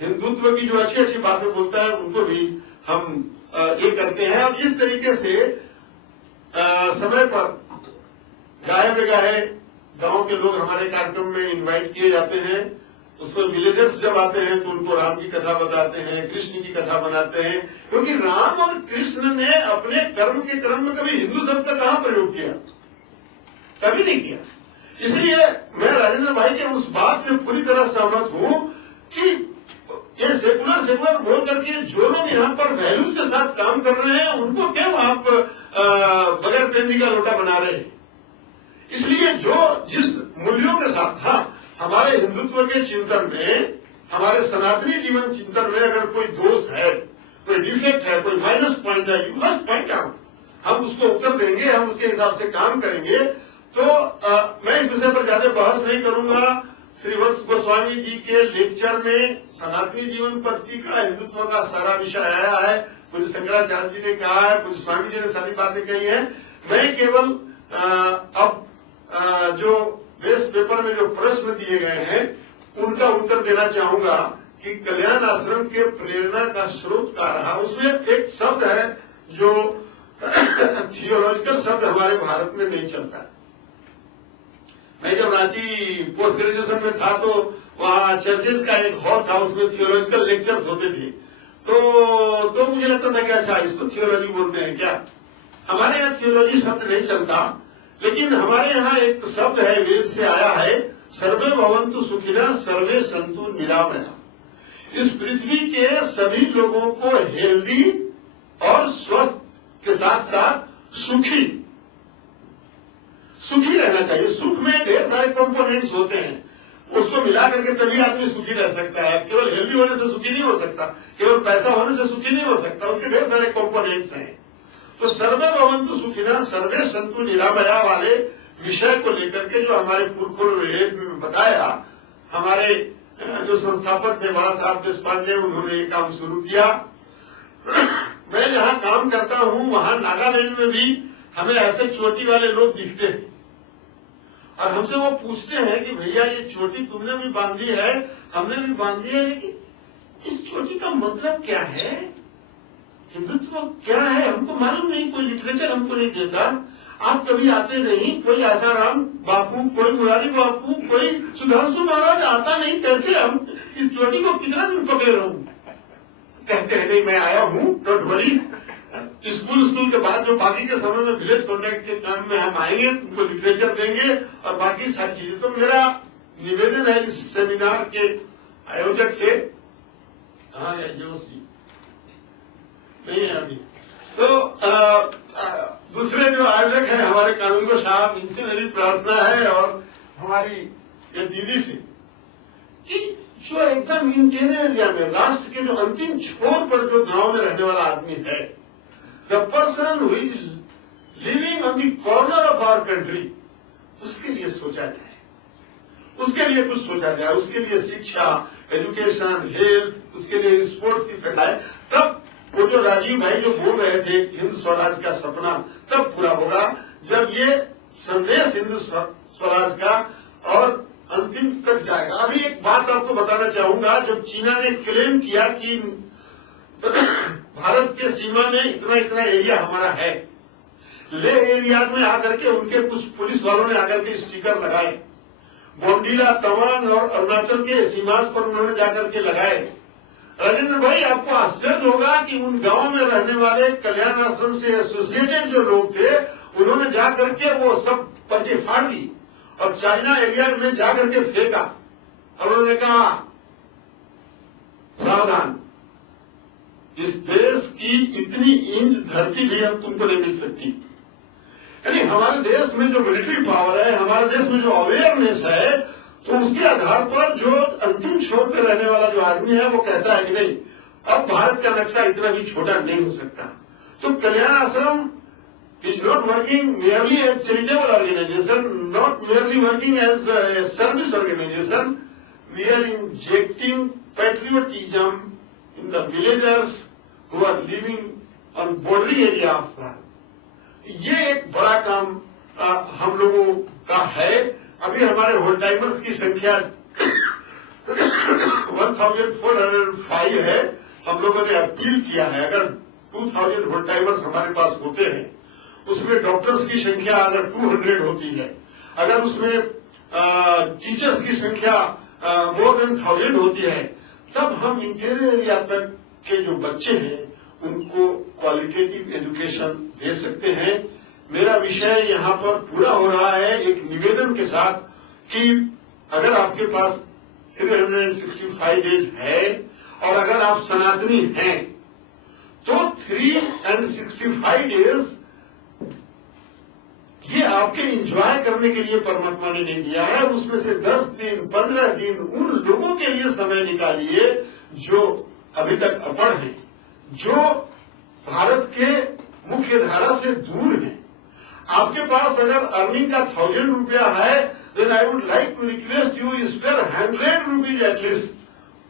हिंदुत्व की जो अच्छी अच्छी बातें बोलता है उनको भी हम ये करते हैं। अब इस तरीके से समय पर गाहे बेगाहे गांव के लोग हमारे कार्यक्रम में इनवाइट किए जाते हैं। उस पर विलेजर्स जब आते हैं तो उनको राम की कथा बताते हैं, कृष्ण की कथा बनाते हैं, क्योंकि राम और कृष्ण ने अपने कर्म के क्रम में कभी हिंदू शब्द का कहां प्रयोग किया, कभी नहीं किया। इसलिए मैं राजेंद्र भाई के उस बात से पूरी तरह सहमत हूं कि ये सेकुलर बोल करके जो लोग यहाँ पर वैल्यूज के साथ काम कर रहे हैं उनको क्यों आप बगैर पेंदी का लोटा बना रहे हैं। इसलिए जो जिस मूल्यों के साथ, हाँ, हमारे हिंदुत्व के चिंतन में, हमारे सनातनी जीवन चिंतन में अगर कोई दोष है, कोई डिफेक्ट है, कोई माइनस पॉइंट है, यू मस्ट पॉइंट आउट। हम उसको उत्तर देंगे, हम उसके हिसाब से काम करेंगे। तो मैं इस विषय पर ज्यादा बहस नहीं करूंगा। श्री वत्स गोस्वामी जी के लेक्चर में सनातनी जीवन पद्धति का, हिंदुत्व का सारा विषय आया है। पूज्य शंकराचार्य जी ने कहा है, पूज्य स्वामी जी ने सारी बातें कही है। मैं केवल अब जो बेस पेपर में जो प्रश्न दिए गए हैं उनका उत्तर देना चाहूंगा कि कल्याण आश्रम के प्रेरणा का स्रोत क्या रहा। उसमें एक शब्द है जो थियोलॉजिकल शब्द हमारे भारत में नहीं चलता। मैं जब रांची पोस्ट ग्रेजुएशन में था तो वहाँ चर्चेज का एक हॉल था, उसमें थियोलॉजिकल लेक्चर्स होते थे। तो मुझे लगता था कि अच्छा, इसको थियोलॉजी बोलते हैं क्या। हमारे यहाँ थियोलॉजी शब्द नहीं चलता, लेकिन हमारे यहाँ एक शब्द है, वेद से आया है, सर्वे भवन्तु सुखिनः सर्वे सन्तु निरामया। इस पृथ्वी के सभी लोगों को हेल्दी और स्वस्थ के साथ साथ सुखी रहना चाहिए। सुख में ढेर सारे कंपोनेंट्स होते हैं, उसको मिला करके तभी आदमी सुखी रह सकता है। केवल हेल्दी होने से सुखी नहीं हो सकता, केवल पैसा होने से सुखी नहीं हो सकता, उसके ढेर सारे कंपोनेंट्स हैं। तो सर्वे भवन्तु सुखिनः सर्वे सन्तु निरामया वाले विषय को लेकर के जो हमारे पुरखों ने बताया, हमारे जो संस्थापक थे बाला साहब देशपांडे, उन्होंने ये काम शुरू किया। मैं जहाँ काम करता हूँ वहाँ नागालैंड में भी हमें ऐसे चोटी वाले लोग दिखते हैं और हमसे वो पूछते हैं कि भैया ये चोटी तुमने भी बांधी है, हमने भी बांधी है, लेकिन इस चोटी का मतलब क्या है, हिंदुत्व क्या है, हमको मालूम नहीं, कोई लिटरेचर हमको नहीं देता, आप कभी आते नहीं, कोई आसाराम बापू, कोई मुरारी बापू, कोई सुधांशु महाराज आता नहीं, कैसे हम इस चोटी को कितना दिन पकड़े रहूं। कहते हैं नहीं, मैं आया हूं, डोंट वरी, स्कूल के बाद जो बाकी के समय में विलेज कॉन्टेक्ट के काम में हम आएंगे, तुमको लिटरेचर देंगे और बाकी सारी चीजें। तो मेरा निवेदन है इस सेमिनार के आयोजक से, कहाँ है जोश जी, नहीं है अभी, तो दूसरे जो आयोजक हैं हमारे कानूनगो साहब, इनसे मेरी प्रार्थना है और हमारी ये दीदी से कि जो एकदम इंडियन एरिया में, राष्ट्र के जो अंतिम छोर पर जो गांव में रहने वाला आदमी है, the person who is living on the corner of our country, उसके लिए सोचा जाए, उसके लिए कुछ सोचा जाए, उसके लिए शिक्षा, एजुकेशन, हेल्थ, उसके लिए स्पोर्ट्स की फैलाए, तब वो जो राजीव भाई जो बोल रहे थे हिंद स्वराज का सपना तब पूरा होगा, जब ये संदेश हिंदू स्वराज का और अंतिम तक जाएगा। अभी एक बात आपको बताना चाहूंगा, जब चीना ने क्लेम किया कि भारत के सीमा में इतना इतना एरिया हमारा है, ले एरिया में आकर के उनके कुछ पुलिस वालों ने आकर के स्टिकर लगाए, बोंडीला, तवांग और अरुणाचल के सीमा पर उन्होंने जाकर के लगाए। राजेंद्र भाई, आपको आश्चर्य होगा कि उन गांव में रहने वाले कल्याण आश्रम से एसोसिएटेड जो लोग थे, उन्होंने जाकर के वो सब पर्चे फाड़ दी और चाइना एरिया में जाकर के फेंका और उन्होंने कहा सावधान, इस देश की इतनी इंच धरती भी अब तुमको नहीं मिल सकती। यानी हमारे देश में जो मिलिट्री पावर है, हमारे देश में जो अवेयरनेस है, तो उसके आधार पर जो अंतिम छोर पे रहने वाला जो आदमी है वो कहता है कि नहीं, अब भारत का नक्शा इतना भी छोटा नहीं हो सकता। तो Kalyan Ashram is not working merely as charitable organization, not merely working as a service organization. We are injecting patriotism in the villagers who are living on border area of Bharat. ये एक बड़ा काम हम लोगों का है। अभी हमारे होल टाइमर्स की संख्या 1405 है। हम लोगों ने अपील किया है, अगर 2000 फुल टाइमर्स हमारे पास होते हैं, उसमें डॉक्टर्स की संख्या अगर 200 होती है, अगर उसमें टीचर्स की संख्या मोर देन 1000 होती है, तब हम इंटीरियर एरिया तक के जो बच्चे हैं उनको क्वालिटेटिव एजुकेशन दे सकते हैं। मेरा विषय यहाँ पर पूरा हो रहा है एक निवेदन के साथ कि अगर आपके पास 365 डेज है और अगर आप सनातनी हैं तो 365 डेज ये आपके एंजॉय करने के लिए परमात्मा ने नहीं दिया है। उसमें से 10 दिन 15 दिन उन लोगों के लिए समय निकालिए जो अभी तक अपढ़ हैं, जो भारत के मुख्य धारा से दूर हैं। आपके पास अगर अर्निंग का 1000 रुपया है, then I would like to request you spare 100 rupees at least